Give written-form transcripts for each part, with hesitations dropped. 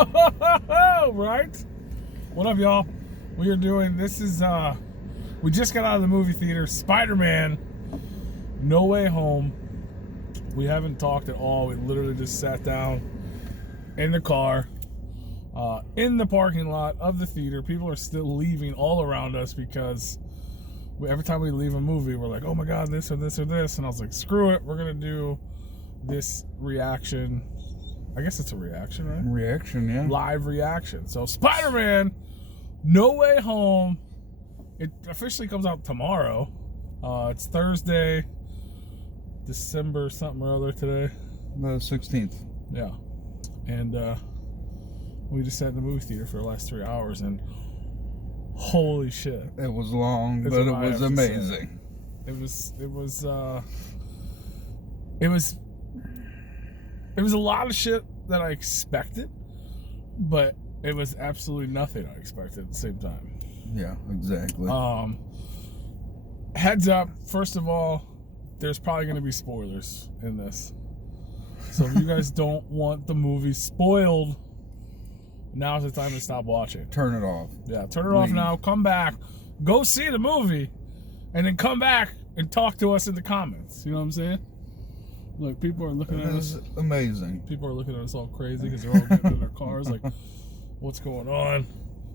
Right? What up, y'all? We are doing, this is, we just got out of the movie theater. Spider-Man, No Way Home. We haven't talked at all. We literally just sat down in the car, in the parking lot of the theater. People are still leaving all around us because every time we leave a movie, we're like, oh my God, this or this or this. And I was like, screw it. We're going to do this reaction. I guess it's a reaction, right? Reaction, yeah. Live reaction. So Spider-Man, No Way Home. It officially comes out tomorrow. It's Thursday, December something or other today. The 16th. Yeah. And we just sat in the movie theater for the last 3 hours, and holy shit. It was long, but it was amazing. It was a lot of shit that I expected, but it was absolutely nothing I expected at the same time. Yeah, exactly. Heads up, first of all, there's probably going to be spoilers in this. So if you guys don't want the movie spoiled, now's the time to stop watching. Turn it off. Yeah, turn it off now. Come back. Go see the movie, and then come back and talk to us in the comments. You know what I'm saying? Look, people are looking at us. It's amazing. People are looking at us all crazy because they're all getting in their cars like, what's going on?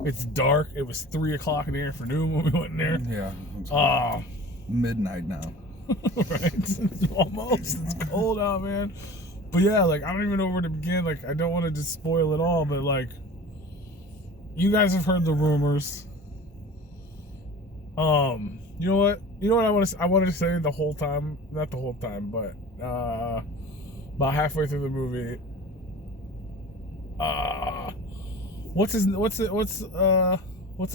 It's dark. It was 3 o'clock in the afternoon when we went in there. Yeah. Midnight now. Right? It's almost. It's cold out, man. But yeah, like, I don't even know where to begin. Like, I don't want to just spoil it all, but like, you guys have heard the rumors. You know what? I wanted to say the whole time, not the whole time, but about halfway through the movie. What's the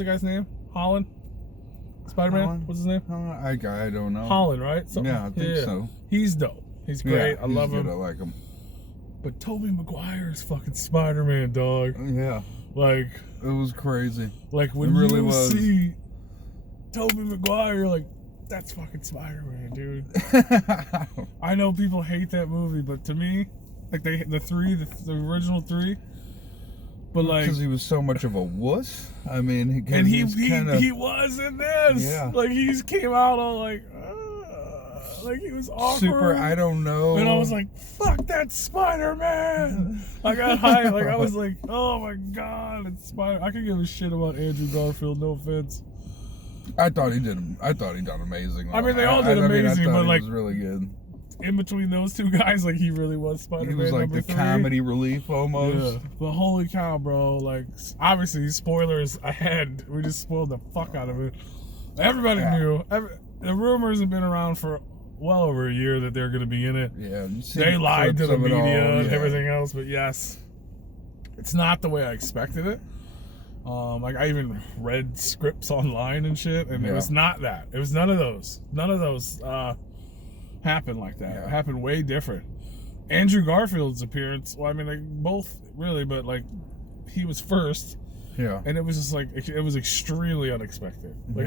guy's name? Holland? Spider-Man? Holland? What's his name? I don't know. Holland, right? Yeah, I think so. He's dope. He's great. I love him. I like him. But Tobey Maguire is fucking Spider-Man, dog. Yeah. Like, it was crazy. Like, when you see Tobey Maguire, like, that's fucking Spider-Man, dude. I know people hate that movie, but to me, like, the original 3, but like, because he was so much of a wuss. I mean, he was in this. Yeah. Like, he came out all like he was awkward. Super, I don't know. And I was like, fuck, that's Spider-Man. I got hyped. Like, I was like, oh my God, it's Spider. I could give a shit about Andrew Garfield, no offense. I thought he done amazing. I mean, they all did amazing, but like, he was really good. In between those two guys, like, he really was Spider-Man. He was like the 3. comedy relief almost. Yeah. But holy cow, bro. Like, obviously, spoilers ahead. We just spoiled the fuck out of it. Everybody knew. The rumors have been around for well over a year that they're going to be in it. Yeah. They lied to the media and everything else, but yes, it's not the way I expected it. Like, I even read scripts online and shit, and it was not that. It was none of those. None of those happened like that. Yeah. It happened way different. Andrew Garfield's appearance, well, I mean, like, both really, but like, he was first. Yeah. And it was just like, it was extremely unexpected. Like,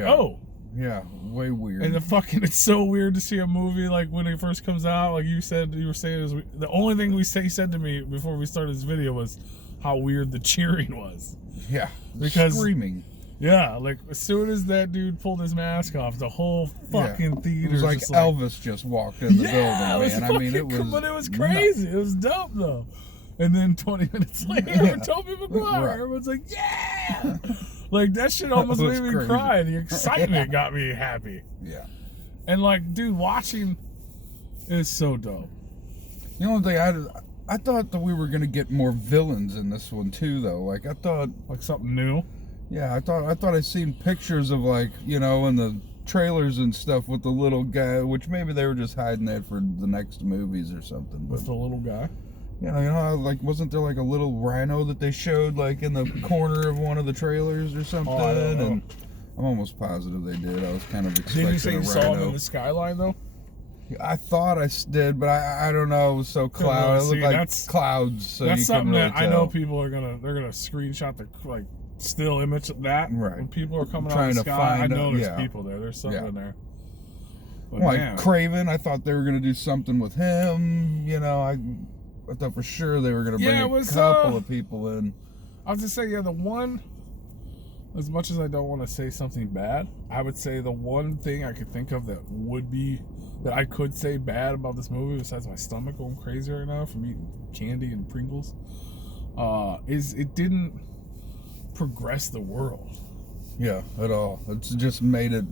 yeah, way weird. And it's so weird to see a movie like when it first comes out. Like you were saying, the only thing he said to me before we started this video was how weird the cheering was. Yeah, because screaming. Yeah, like as soon as that dude pulled his mask off, the whole fucking theater. It was like Elvis just walked in the building, man. I mean, but it was crazy. It was dope though. And then 20 minutes later, Tobey Maguire, everyone's like, yeah. Like, that shit almost made me cry. The excitement got me happy. Yeah. And like, dude, watching is so dope. You know, I thought that we were gonna get more villains in this one too, though. Like, I thought, like, something new. Yeah, I thought I seen pictures of, like, you know, in the trailers and stuff with the little guy, which maybe they were just hiding that for the next movies or something. But with the little guy. Yeah, you know, like, wasn't there like a little rhino that they showed like in the corner of one of the trailers or something? Oh, I don't know. And I'm almost positive they did. I was kind of expecting Did you say you saw him in rhino. the skyline though? I thought I did, but I don't know. It was so cloudy. It looked like clouds. So that's you something really that I know people are gonna screenshot the like still image of that. Right. When people are coming out of the sky, I know there's people there. There's something in there. But like man. Craven, I thought they were gonna do something with him. You know, I thought for sure they were gonna bring a couple of people in. I was just say, yeah, the one. As much as I don't want to say something bad, I would say the one thing I could think of that I could say bad about this movie, besides my stomach going crazy right now from eating candy and Pringles, is it didn't progress the world. Yeah, at all. It's just made it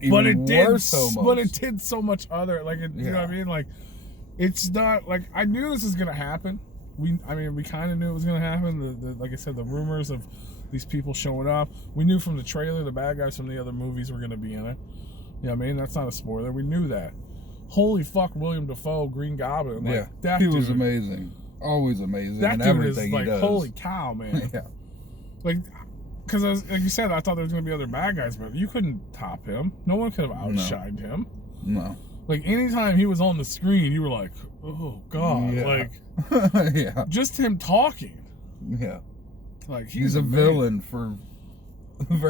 even worse almost. But it did so much other, like, you know what I mean? Like, it's not, like, I knew this was going to happen. We kind of knew it was going to happen. Like I said, the rumors of these people showing up. We knew from the trailer the bad guys from the other movies were going to be in it. You know what I mean? That's not a spoiler. We knew that. Holy fuck, William Dafoe, Green Goblin. Like, yeah, he was amazing. Always amazing. That in dude everything is like, he does. holy cow, man. Yeah. Like, because like you said, I thought there was going to be other bad guys, but you couldn't top him. No one could have outshined him. No. Like, anytime he was on the screen, you were like, oh, God. Yeah. Like, yeah. Just him talking. Yeah. Like, he's a villain for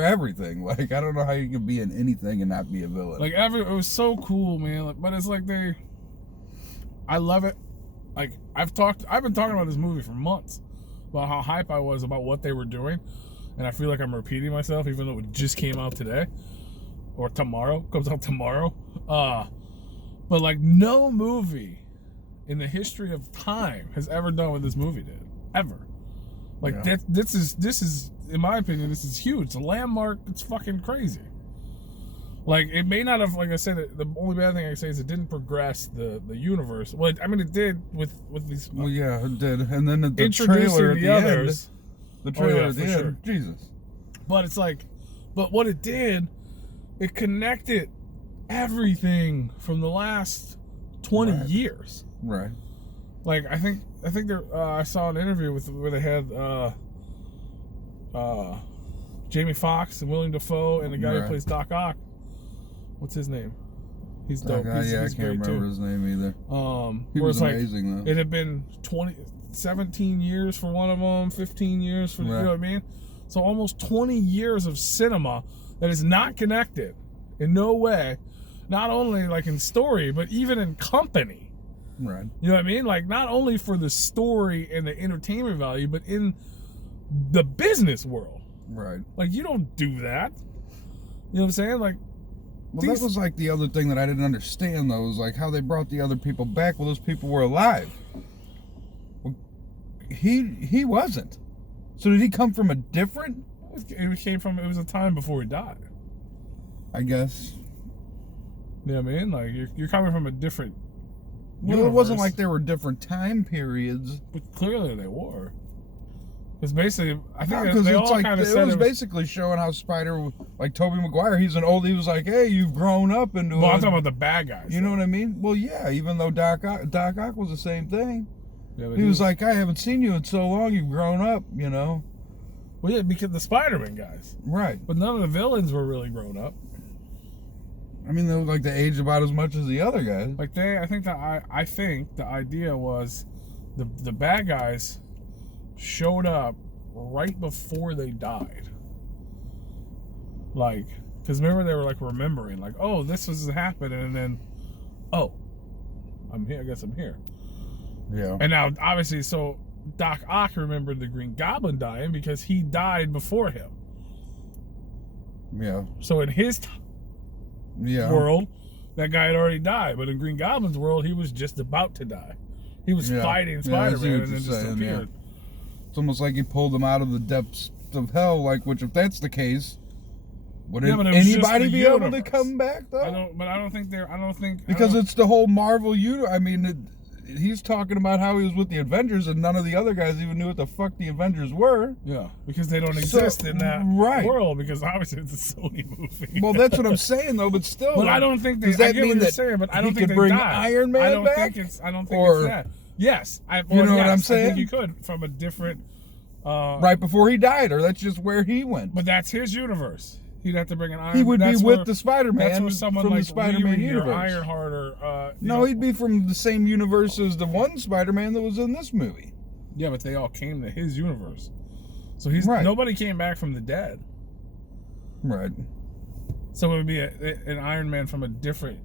everything. Like, I don't know how you can be in anything and not be a villain. Like, it was so cool, man. Like, but it's like I love it. Like, I've been talking about this movie for months about how hype I was about what they were doing, and I feel like I'm repeating myself, even though it just came out today or tomorrow. Comes out tomorrow. But like, no movie in the history of time has ever done what this movie did, ever. Like, yeah. This is, in my opinion, this is huge. It's a landmark. It's fucking crazy. Like, it may not have, like I said, the only bad thing I can say is it didn't progress the universe. Well, I mean, it did with these. Well, yeah, it did. And then the introducing trailer at the others. End. The trailer at the end. sure. Jesus. But it's like, but what it did, it connected everything from the last 20 years. Right. Like, I think there. I saw an interview where they had Jamie Foxx and William Dafoe and the guy who plays Doc Ock. What's his name? He's dope. Guy, he's I can't remember his name either. He was amazing though. It had been 17 years for one of them, 15 years for you know what I mean. So almost 20 years of cinema that is not connected in no way, not only like in story but even in company. Right. You know what I mean? Like, not only for the story and the entertainment value, but in the business world. Right. Like, you don't do that. You know what I'm saying? Like, well, that was like the other thing that I didn't understand, though, was like how they brought the other people back. Well, those people were alive. Well, he wasn't. So did he come from a different? It was a time before he died. I guess. You know what I mean? Like, you're coming from a different. Well, it wasn't like there were different time periods. But clearly they were. Because basically, I think they all like, kind of it said was basically showing how Spider, like Tobey Maguire, he was like, hey, you've grown up into. Well, I'm talking about the bad guys. You know what I mean? Well, yeah. Even though Doc Ock was the same thing. Yeah, he was like, I haven't seen you in so long. You've grown up. You know. Well, yeah, because the Spider-Man guys. Right. But none of the villains were really grown up. I mean, they were like they aged about as much as the other guys. Like I think the idea was the bad guys showed up right before they died. Like, because remember they were like remembering, like, oh, this was happening, and then, oh, I'm here. I guess I'm here. Yeah. And now, obviously, so Doc Ock remembered the Green Goblin dying because he died before him. Yeah. So in his world, that guy had already died. But in Green Goblin's world, he was just about to die. He was fighting Spider-Man and then disappeared. Yeah. It's almost like he pulled him out of the depths of hell. Like, which if that's the case, would anybody be able to come back though? I don't think because it's the whole Marvel universe. I mean, he's talking about how he was with the Avengers, and none of the other guys even knew what the fuck the Avengers were. Yeah, because they don't exist in that world. Because obviously it's a Sony movie. Well, that's what I'm saying, though. But still, but I don't think does that mean that saying, but I don't he think could bring died. Iron Man back? I don't think it's that. Yes, you know what I'm saying? I think you could from a different. Right before he died, or that's just where he went. But that's his universe. He'd have to bring an Iron. He would be with the Spider-Man. That's where someone from like the Spider-Man universe. Ironheart or no, he'd be from the same universe as the one Spider-Man that was in this movie. Yeah, but they all came to his universe. So nobody came back from the dead. Right. So it would be an Iron Man from a different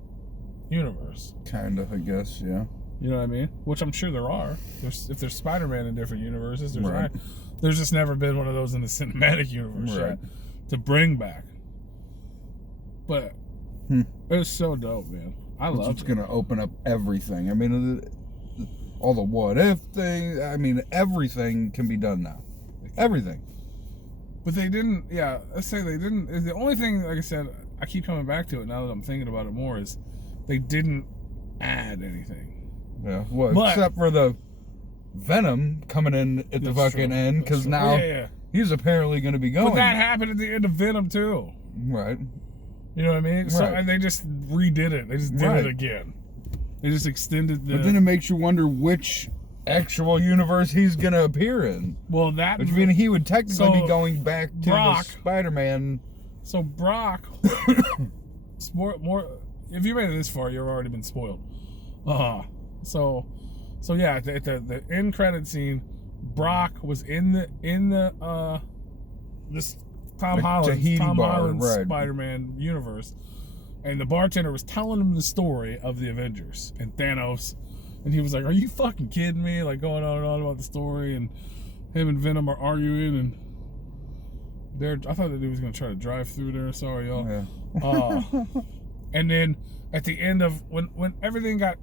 universe. Kind of, I guess, yeah. You know what I mean? Which I'm sure there are. If there's Spider-Man in different universes, there's There's just never been one of those in the cinematic universe yet to bring back. But it was so dope, man. I love it. It's going to open up everything. I mean, all the what if thing. I mean, everything can be done now. Everything. But they didn't, let's say they didn't. The only thing, like I said, I keep coming back to it now that I'm thinking about it more, is they didn't add anything. Yeah, well, except for the Venom coming in at the fucking end, because now he's apparently going to be going. But that happened at the end of Venom, too. Right. You know what I mean? So, and they just redid it. They just did it again. They just extended the... But then it makes you wonder which actual universe he's going to appear in. Well, that... Which means he would technically be going back to the Spider-Man... So Brock... more... If you made it this far, you've already been spoiled. So yeah, at the end credit scene, Brock was in the this Tom Holland's Spider-Man universe, and the bartender was telling him the story of the Avengers and Thanos, and he was like, "Are you fucking kidding me?" Like going on and on about the story, and him and Venom are arguing, and I thought that dude was gonna try to drive through there. Sorry, y'all. Yeah. And then at the end of when everything got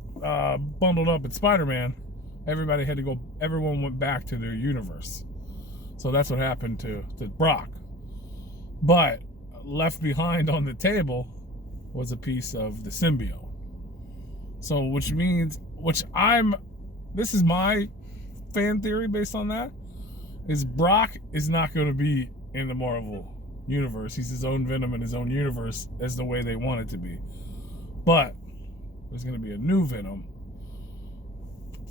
bundled up at Spider-Man, everybody had to go. Everyone went back to their universe. So that's what happened to Brock. But left behind on the table was a piece of the symbiote. So this is my fan theory based on that, is Brock is not going to be in the Marvel universe. He's his own Venom in his own universe, as the way they want it to be. But there's going to be a new Venom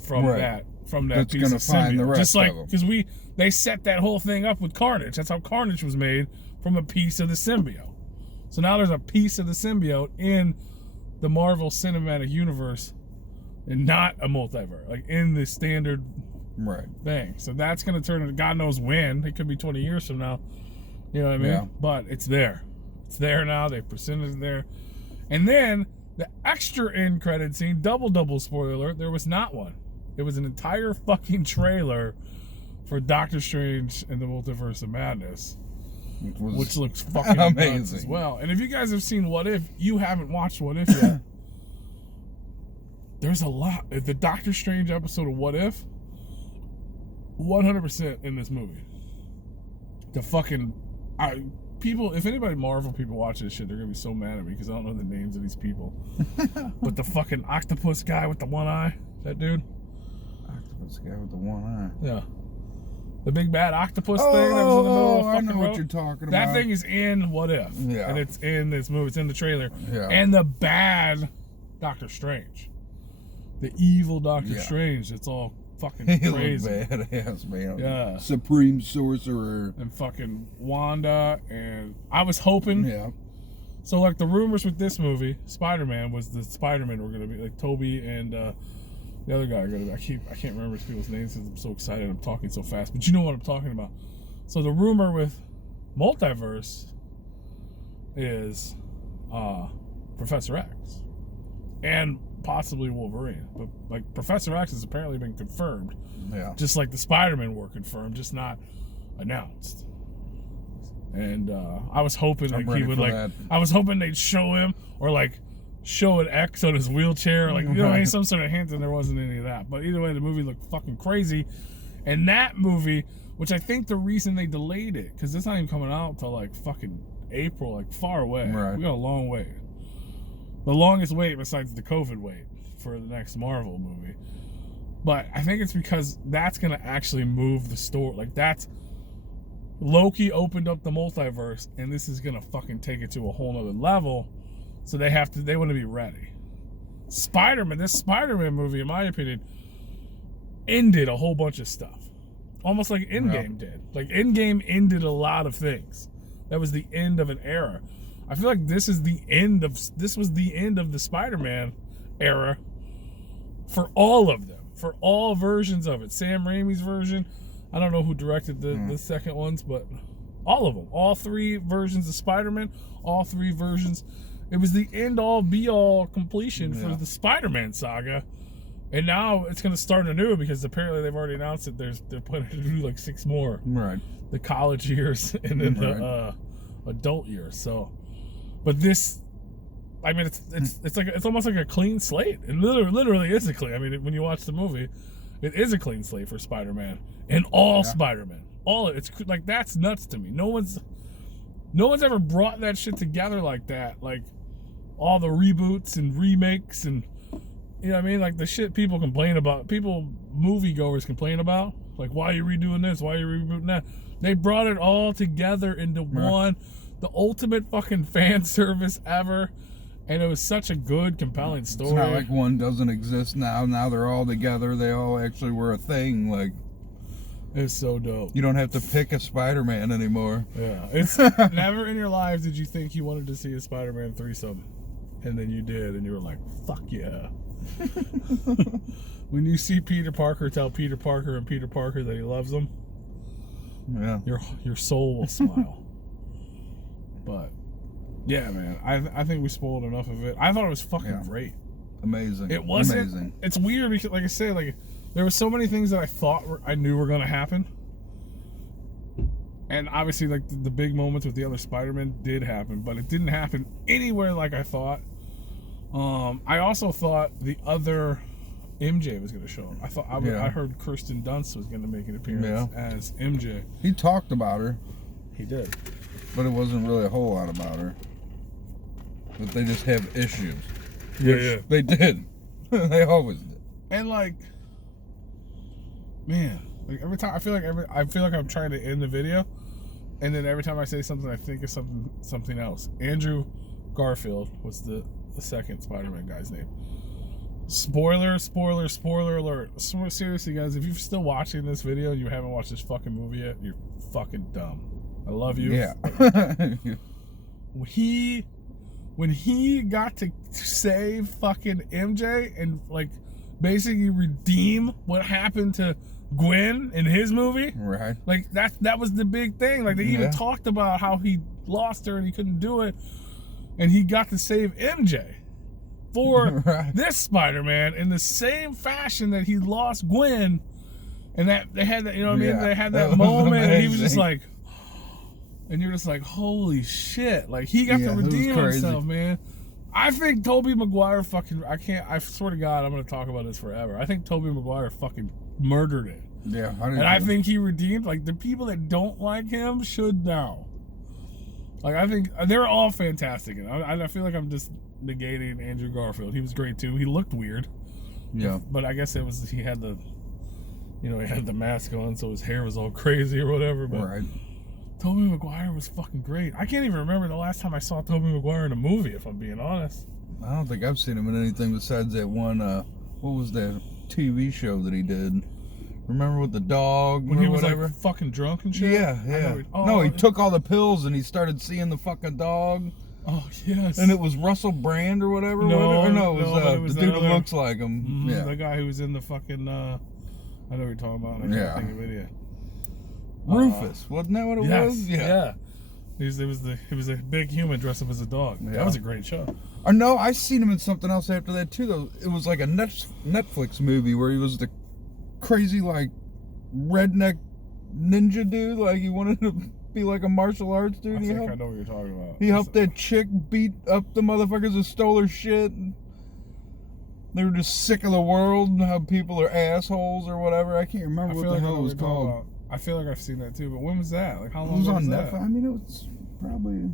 from that that's piece of find the rest just like, of them. because they set that whole thing up with Carnage. That's how Carnage was made, from a piece of the symbiote. So now there's a piece of the symbiote in the Marvel Cinematic Universe, and not a multiverse, like in the standard thing. So that's going to turn into, God knows when. It could be 20 years from now. You know what I mean? Yeah. But it's there. It's there now. They presented it there. And then the extra end credit scene, double spoiler alert, there was not one. It was an entire fucking trailer for Doctor Strange and the Multiverse of Madness, which looks fucking amazing as well. And if you guys have seen What If, you haven't watched What If yet. There's a lot. The Doctor Strange episode of What If, 100% in this movie. The fucking... people, if anybody Marvel people watch this shit, they're gonna be so mad at me because I don't know the names of these people. But the fucking octopus guy with the one eye, that dude. Octopus guy with the one eye. Yeah. The big bad octopus thing that was in the middle of the fucking road. I know what you're talking about. That thing is in What If. Yeah. And it's in this movie. It's in the trailer. Yeah. And the bad Doctor Strange. The evil Doctor Strange. It's all fucking crazy. Badass, man. Yeah. Supreme Sorcerer. And fucking Wanda. And I was hoping. Yeah. So, like, the rumors with this movie, Spider-Man, was the Spider-Man were going to be, like, Toby and the other guy are going to be. I can't remember people's names because I'm so excited. I'm talking so fast. But you know what I'm talking about. So, the rumor with Multiverse is Professor X. And possibly Wolverine. But, like, Professor X has apparently been confirmed. Yeah. Just like the Spider-Man were confirmed, just not announced. And I was hoping like he would like that. I was hoping they'd show him or like show an X on his wheelchair, like, you know, any some sort of hint, and there wasn't any of that. But either way, the movie looked fucking crazy. And that movie, which I think the reason they delayed it, because it's not even coming out till like fucking April, like far away. Right. We got a long wait. The longest wait besides the COVID wait for the next Marvel movie. But I think it's because that's gonna actually move the story. Like, that's Loki opened up the multiverse, and this is gonna fucking take it to a whole nother level. So they want to be ready. Spider-Man, this Spider-Man movie, in my opinion, ended a whole bunch of stuff. Almost like Endgame did. Like, Endgame ended a lot of things. That was the end of an era. I feel like this was the end of the Spider-Man era for all of them. For all versions of it. Sam Raimi's version. I don't know who directed the second ones, but all of them. All three versions of Spider-Man. All three versions. It was the end-all, be-all completion for the Spider-Man saga. And now it's going to start anew because apparently they've already announced that they're planning to do like 6 more. Right. The college years and then the adult years. So, but this, I mean, it's like it's almost like a clean slate. It literally is a clean. I mean, when you watch the movie, it is a clean slate for Spider-Man and all Spider-Man. All it's like that's nuts to me. No one's ever brought that shit together like that. Like all the reboots and remakes and. You know what I mean? Like the shit people complain about, moviegoers complain about. Like, why are you redoing this? Why are you rebooting that? They brought it all together into one, the ultimate fucking fan service ever. And it was such a good, compelling story. It's not like one doesn't exist now. Now they're all together. They all actually were a thing. Like, it's so dope. You don't have to pick a Spider-Man anymore. Yeah. It's never in your lives did you think you wanted to see a Spider-Man threesome. And then you did, and you were like, fuck yeah. When you see Peter Parker tell Peter Parker and Peter Parker that he loves them, yeah, your soul will smile. But yeah, man, I think we spoiled enough of it. I thought it was fucking great, amazing. It wasn't. Amazing. It's weird because, like I said, like there were so many things that I knew were gonna happen, and obviously, like the big moments with the other Spider-Man did happen, but it didn't happen anywhere like I thought. I also thought the other MJ was going to show up. I heard Kirsten Dunst was going to make an appearance as MJ. He talked about her. He did. But it wasn't really a whole lot about her. But they just have issues. Yeah. They did. They always did. And like, man, like every time I feel like I'm trying to end the video, and then every time I say something, I think of something else. Andrew Garfield was the second Spider-Man guy's name. Spoiler alert. Seriously, guys, if you're still watching this video and you haven't watched this fucking movie yet, you're fucking dumb. I love you. Yeah. When he got to save fucking MJ and like basically redeem what happened to Gwen in his movie, right? Like that was the big thing. Like they even talked about how he lost her and he couldn't do it. And he got to save MJ for this Spider-Man in the same fashion that he lost Gwen, and that they had that, you know what I mean? They had that moment, and he was just like, and you're just like, holy shit! Like he got to redeem himself, man. I think Tobey Maguire fucking. I swear to God, I'm gonna talk about this forever. I think Tobey Maguire fucking murdered it. Yeah, I think he redeemed. Like the people that don't like him should now. Like, I think they're all fantastic. And I feel like I'm just negating Andrew Garfield. He was great, too. He looked weird. Yeah. But I guess he had the mask on, so his hair was all crazy or whatever. But Tobey Maguire was fucking great. I can't even remember the last time I saw Tobey Maguire in a movie, if I'm being honest. I don't think I've seen him in anything besides that one, what was that TV show that he did? Remember with the dog when or he was whatever? Like fucking drunk and shit? Yeah. No, he took all the pills and he started seeing the fucking dog. Oh, yes. And it was Russell Brand or whatever? No, it was the dude that looks like him. Mm-hmm, the guy who was in the fucking, I know what you're talking about. I can't think of it yet. Rufus, wasn't that what it was? Yeah. It was a big human dressed up as a dog. Yeah. That was a great show. Oh, no, I seen him in something else after that, too, though. It was like a Netflix movie where he was the crazy like redneck ninja dude, like he wanted to be like a martial arts dude. I think I know what you're talking about. He helped that chick beat up the motherfuckers who stole her shit. They were just sick of the world and how people are assholes or whatever. I can't remember what the hell it was called. I feel like I've seen that too, but when was that? Like how long was ago on was that? Netflix? I mean, it was probably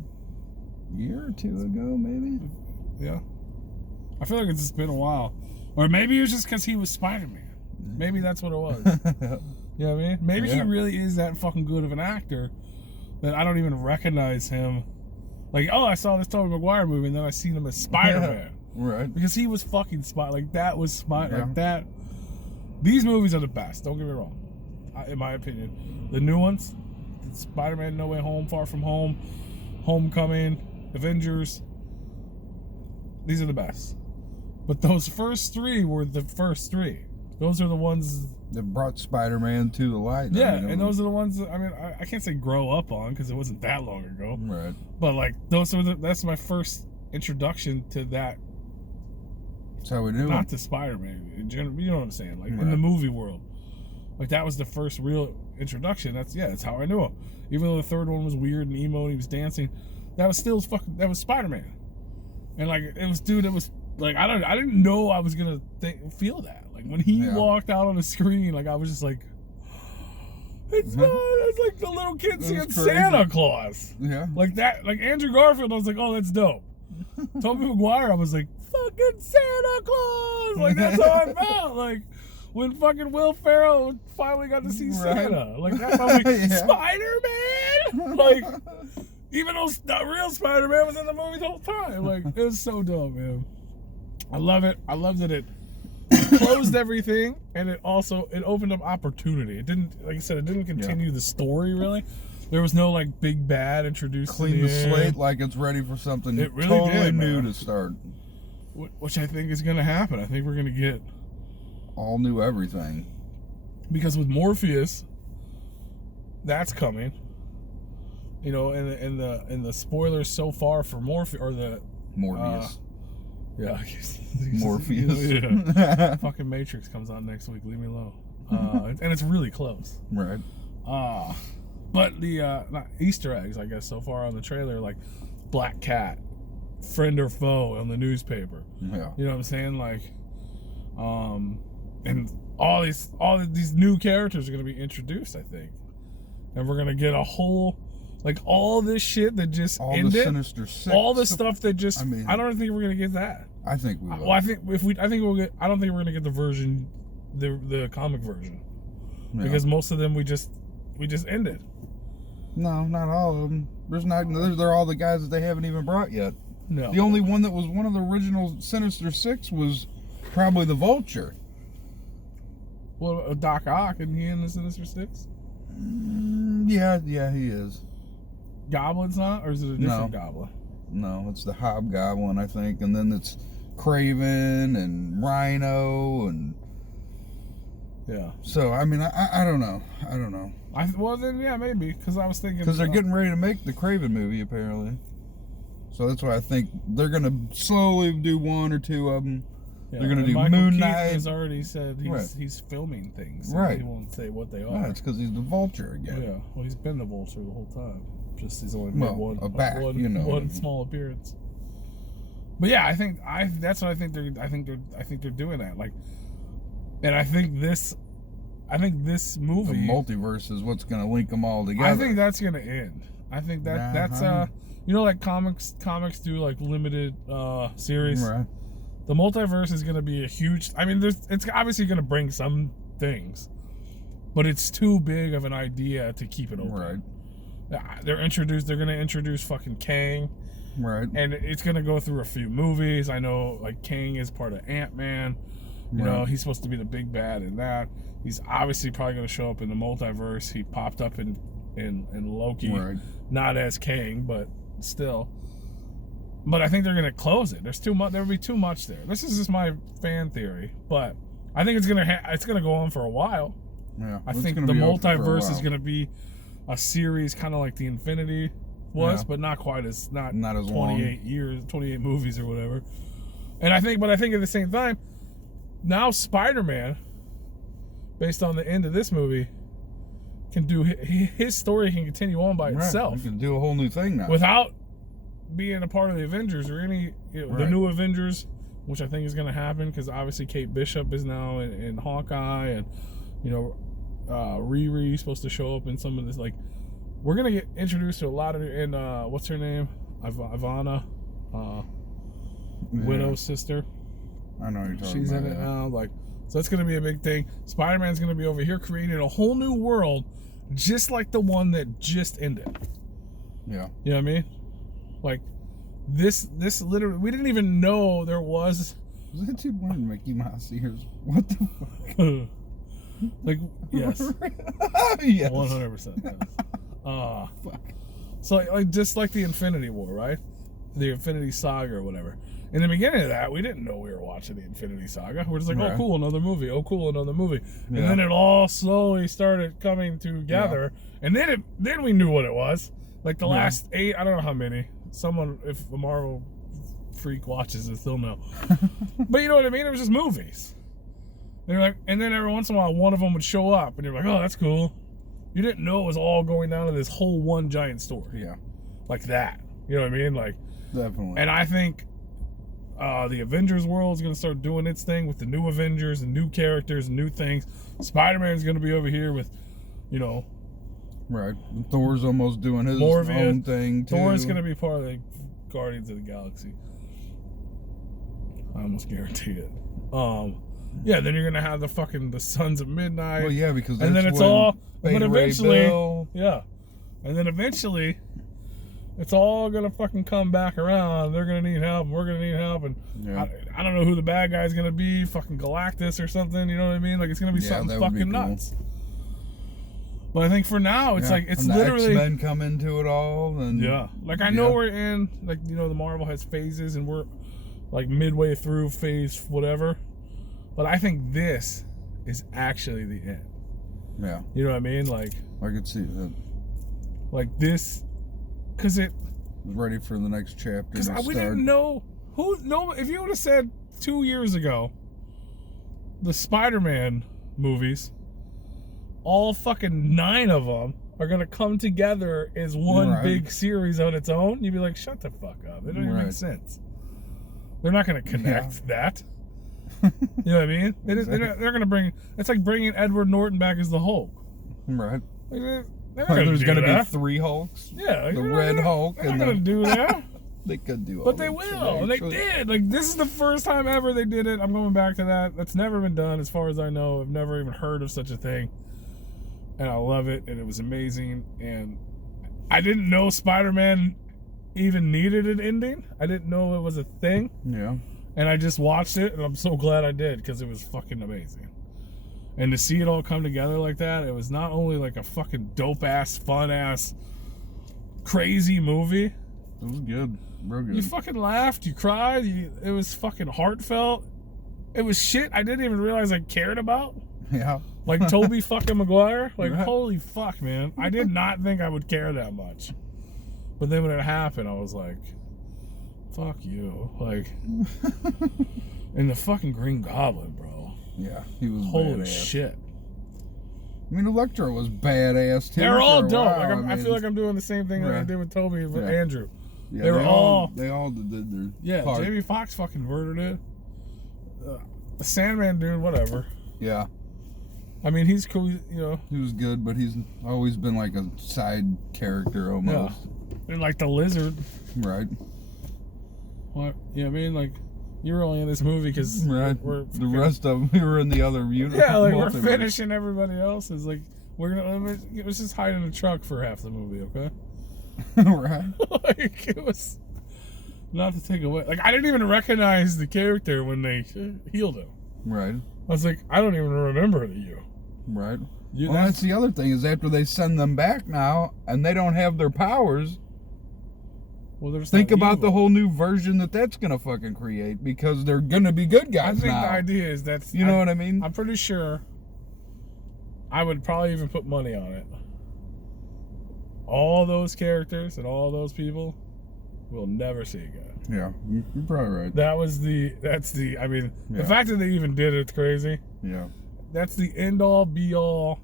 a year or two ago, maybe. Yeah. I feel like it's just been a while. Or maybe it was just because he was Spider-Man. Maybe that's what it was. You know what I mean? Maybe he really is that fucking good of an actor that I don't even recognize him. Like, oh, I saw this Tobey Maguire movie and then I seen him as Spider-Man. Right. Because he was fucking like that was like that. These movies are the best. Don't get me wrong. In my opinion, the new ones, Spider-Man: No Way Home, Far From Home, Homecoming, Avengers. These are the best. But those first three were the first three. Those are the ones that brought Spider-Man to the light. Yeah, and those are the ones that, I mean, I can't say grow up on because it wasn't that long ago. Right. But like that's my first introduction to that That's how we do Not it. to Spider-Man in general. You know what I'm saying? Like in Right. the movie world, like that was the first real introduction. That's how I knew him. Even though the third one was weird and emo, and he was dancing. That was still that was Spider-Man. And like it was, dude. It was like I didn't know I was gonna feel that. Like when he walked out on the screen, like I was just like, it's like the little kid seeing Santa Claus. Yeah. Like that. Like Andrew Garfield, I was like, oh, that's dope. Tobey Maguire, I was like, fucking Santa Claus. Like that's how I felt. Like when fucking Will Ferrell finally got to see Santa. Like that's how I was like, Spider-Man. Like. Even though the real Spider-Man was in the movie the whole time. Like, it was so dope, man. I love it. I love that it closed everything, and it opened up opportunity. It didn't, like I said, it didn't continue the story, really. There was no, like, big bad introduced. Clean the slate like it's ready for something really totally new to start. Which I think is going to happen. I think we're going to get all new everything. Because with Morpheus, that's coming. You know, in the spoilers so far for Morpheus or the Morbius. Yeah, Morpheus. Yeah. Fucking Matrix comes out next week. Leave me alone. And it's really close. Right. But the Easter eggs, I guess, so far on the trailer, like Black Cat, friend or foe on the newspaper. Yeah. You know what I'm saying? Like, and all these new characters are going to be introduced, I think, and we're going to get a whole. Like all this shit that just ended, the Sinister Six, all the stuff that just. I mean, I don't think we're gonna get that. I think we will. Well, I think we'll get. I don't think we're gonna get the version, the comic version, because most of them we just ended. No, not all of them. They're all the guys that they haven't even brought yet. No. The only one that was one of the original Sinister Six was probably the Vulture. Well, Doc Ock, isn't he in the Sinister Six? Yeah, he is. Goblin's not, or is it a different Goblin? No, it's the Hobgoblin, I think, and then it's Craven and Rhino and So I mean, I don't know. Well then, yeah, maybe because I was thinking because they're getting ready to make the Craven movie apparently. So that's why I think they're gonna slowly do one or two of them. Yeah, they're gonna do Michael Moon Keaton Knight. has already said he's filming things. So right. He won't say what they are. Yeah, it's because he's the Vulture again. Yeah. Well, he's been the Vulture the whole time. Just he's only made one small appearance. But yeah, that's what I think they're doing that. Like, and I think this movie, the multiverse is what's gonna link them all together. I think that's gonna end. I think that's you know, like comics do like limited series. Right. The multiverse is gonna be a huge. I mean, it's obviously gonna bring some things, but it's too big of an idea to keep it open. Right. They're gonna introduce fucking Kang. Right. And it's gonna go through a few movies. I know, like, Kang is part of Ant-Man. You know, he's supposed to be the big bad in that. He's obviously probably gonna show up in the multiverse. He popped up in Loki. Right. Not as Kang, but still. But I think they're gonna close it. There's too much. There will be too much there. This is just my fan theory, but I think it's gonna go on for a while. Yeah. I think the multiverse is gonna be a series kind of like the Infinity was, but not quite as not as 28 long. 28 movies or whatever. And I think at the same time, now Spider-Man, based on the end of this movie, can do his story can continue on by itself. He can do a whole new thing now without being a part of the Avengers or any the new Avengers, which I think is going to happen because obviously Kate Bishop is now in Hawkeye, and Riri supposed to show up in some of this. Like, we're gonna get introduced to a lot of what's her name, Ivana, Widow's sister. I know you're talking She's about in it now. Like, so that's gonna be a big thing. Spider-Man's gonna be over here creating a whole new world, just like the one that just ended. Yeah. You know what I mean? Like, this literally, we didn't even know there was. Was that you wearing Mickey Mouse ears? What the fuck? Like, yes. Yes. 100%. Fuck. So, like, just like the Infinity War, right? The Infinity Saga or whatever. In the beginning of that, we didn't know we were watching the Infinity Saga. We're just like, oh, cool, another movie. Oh, cool, another movie. And then it all slowly started coming together. And then we knew what it was. Like the last 8, I don't know how many. Someone, if a Marvel freak watches it, they'll know. But you know what I mean? It was just movies. They're like, and then every once in a while, one of them would show up, and you're like, oh, that's cool. You didn't know it was all going down to this whole one giant story. Yeah. Like that. You know what I mean? Like, definitely. And I think the Avengers world is going to start doing its thing with the new Avengers and new characters and new things. Spider-Man's going to be over here with, you know. Right. And Thor's almost doing his own thing, too. Thor's going to be part of the Guardians of the Galaxy. I almost guarantee it. Yeah, then you're going to have the Sons of Midnight. Well, yeah, because that's and then it's when all, Beta but eventually, Ray Bill. Yeah. And then eventually, it's all gonna fucking come back around. They're gonna need help. We're gonna need help, and Yeah. I don't know who the bad guy's gonna be. Fucking Galactus or something. You know what I mean? Like it's gonna be something fucking cool. nuts. But I think for now, it's like it's and literally the X-Men come into it all, and Like I know we're in the Marvel has phases, and we're like midway through phase whatever. But I think this is actually the end. Yeah. You know what I mean? Like I could see that. Like this, because it. Ready for the next chapter. Because we didn't know if you would have said 2 years ago, the Spider-Man movies, all fucking 9 of them are gonna come together as one big series on its own, you'd be like, shut the fuck up. It doesn't even make sense. They're not gonna connect that. You know what I mean? They're gonna bring. It's like bringing Edward Norton back as the Hulk. Right. There's going to be 3 Hulks. Yeah, the Red Hulk. They're not going to do that. They could do all but they will. And they did. Like, this is the first time ever they did it. I'm going back to that. That's never been done as far as I know. I've never even heard of such a thing. And I love it. And it was amazing. And I didn't know Spider-Man even needed an ending. I didn't know it was a thing. Yeah. And I just watched it. And I'm so glad I did because it was fucking amazing. And to see it all come together like that, it was not only like a fucking dope-ass, fun-ass, crazy movie. It was good. Real good. You fucking laughed. You cried. It was fucking heartfelt. It was shit I didn't even realize I cared about. Yeah. Like Tobey fucking Maguire. Like, holy fuck, man. I did not think I would care that much. But then when it happened, I was like, fuck you. Like, and the fucking Green Goblin, bro. Yeah, he was holy badass. shit. I mean, Electro was badass too. They're all dope. Like I feel like I'm doing the same thing that I did with Toby and with Andrew. Yeah, they all did their part. Jamie Foxx fucking murdered it. The Sandman dude, whatever. Yeah. I mean, he's cool. You know, he was good, but he's always been like a side character almost. Yeah. And like the Lizard. Right. What? You know what I mean? Like. You're only in this movie because we're the rest of them. We were in the other unit. Yeah, like we're finishing everybody else's. Like let's just hide in a truck for half the movie, okay? Right. Like it was not to take away. Like I didn't even recognize the character when they healed him. Right. I was like, I don't even remember you. Right. Well, that's the other thing is after they send them back now and they don't have their powers. Well, think about the whole new version that's gonna fucking create because they're gonna be good guys. I think now. the idea is that's you know what I mean. I'm pretty sure. I would probably even put money on it. All those characters and all those people, we'll never see again. Yeah, you're probably right. I mean, the fact that they even did it's crazy. Yeah. That's the end all be all.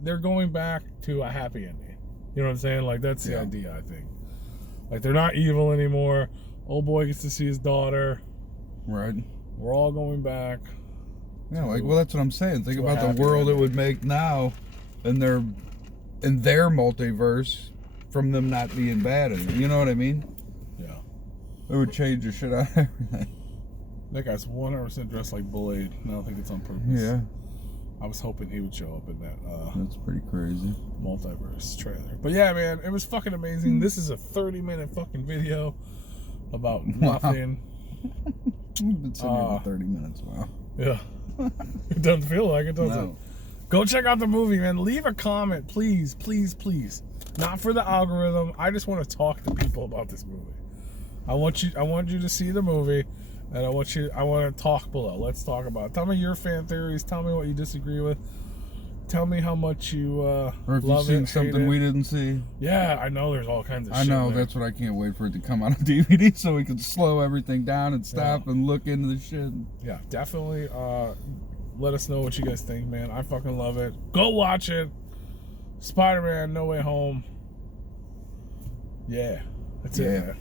They're going back to a happy ending. You know what I'm saying? Like that's the idea, I think. Like, they're not evil anymore. Old boy gets to see his daughter. Right. We're all going back. Yeah, well, that's what I'm saying. Think about the world it would make now in their multiverse from them not being bad anymore. You know what I mean? Yeah. It would change the shit out of everything. That guy's 100% dressed like Blade. I don't think it's on purpose. Yeah. I was hoping he would show up in that. That's pretty crazy. Multiverse trailer. But yeah, man, it was fucking amazing. This is a 30-minute fucking video about nothing. We've been sitting here for 30 minutes. Wow. Yeah. It doesn't feel like it, does it? Go check out the movie, man. Leave a comment, please, please, please. Not for the algorithm. I just want to talk to people about this movie. I want you to see the movie. And I want to talk below. Let's talk about it. Tell me your fan theories. Tell me what you disagree with. Tell me how much you Or if you've love seen it, something hate we it. didn't see. Yeah, I know there's all kinds of I shit. know, in there. that's what I can't wait for it to come out on DVD so we can slow everything down and stop and look into the shit. Yeah, definitely. Let us know what you guys think, man. I fucking love it. Go watch it. Spider-Man: No Way Home. Yeah, that's it, man.